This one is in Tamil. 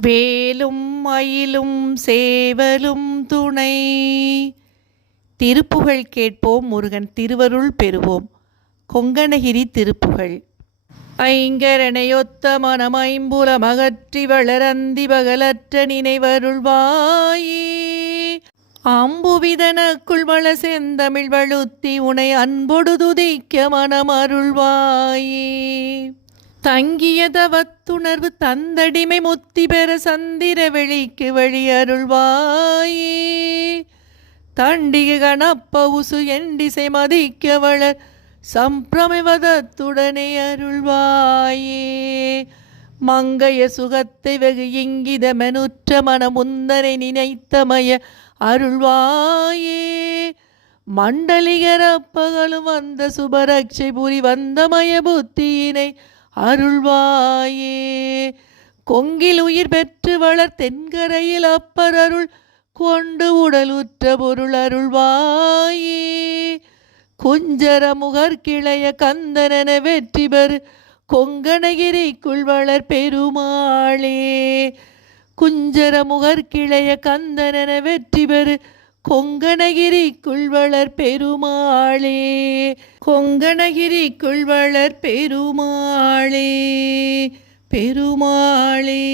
வேலும் மயிலும் சேவலும் துணை. திருப்புகழ் கேட்போம், முருகன் திருவருள் பெறுவோம். கொங்கணகிரி திருப்புகழ். ஐங்கரணையொத்த மனமைம்புல மகற்றி வளரந்தி பகலற்ற நினைவருள்வாயே. அம்புவிதனக்குள் வள செந்தமிழ் வழுத்தி உனை அன்பொடு துதிக்க மனம் அருள்வாயே. தங்கிய தவத்துணர்வு தந்தடிமை முத்தி பெற சந்திர வெளிக்கு வழி அருள்வாயே. தண்டிக கணப்பவுசு எண்டிசை மதிக்க வளர் சம்பிரமிவதத்துடனே அருள்வாயே. மங்கைய சுகத்தை வெகு இங்கிதமெனுற்ற மனமுந்தனை நினைத்தமய அருள்வாயே. மண்டலிகரப்பகலும் வந்த சுபரட்சை புரி வந்தமய புத்தியினை அருள்வாயே. கொங்கில் உயிர் பெற்று வளர் தென்கரையில் அப்பர் அருள் கொண்டு உடலுற்ற பொருள் அருள்வாயே. குஞ்சர முகர் கிளைய கந்தனன வெற்றி பெறு கொங்கணகிரிக்குள் வளர் பெருமாளே. குஞ்சர முகர் கிளைய கந்தனன வெற்றி பெறு கொங்கணகிரிக்குள் வளர் பெருமாளே. கொங்கணகிரிக்குள் வளர் பெருமாளே பெருமாளே.